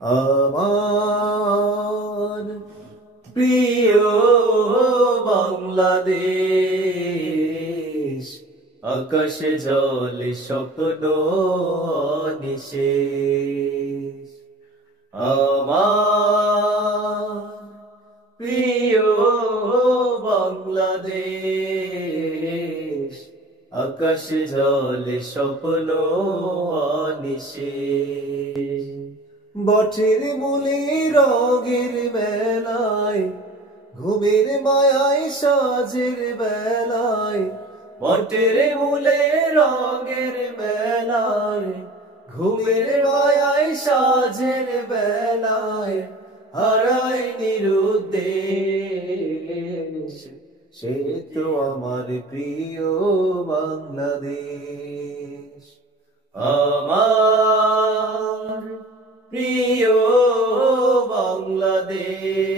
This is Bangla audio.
আমার প্রিয় বাংলাদেশ, আকাশে জলে স্বপ্ন নিশেষ। আমার প্রিয় বাংলাদেশ, আকাশে জলে স্বপ্ন নিশেষ। বটের মূলে রঙের বেলায়, ঘুমের মায়ায় সাজের বেলায়, বটের মূলে রঙের বেলায়, ঘুমের মায়ায় সাজের বেলায়, হারায় নিরুদ্দেশ। সে তো আমার প্রিয় বাংলাদেশ। আমার প্রিয় বাংলাদেশ।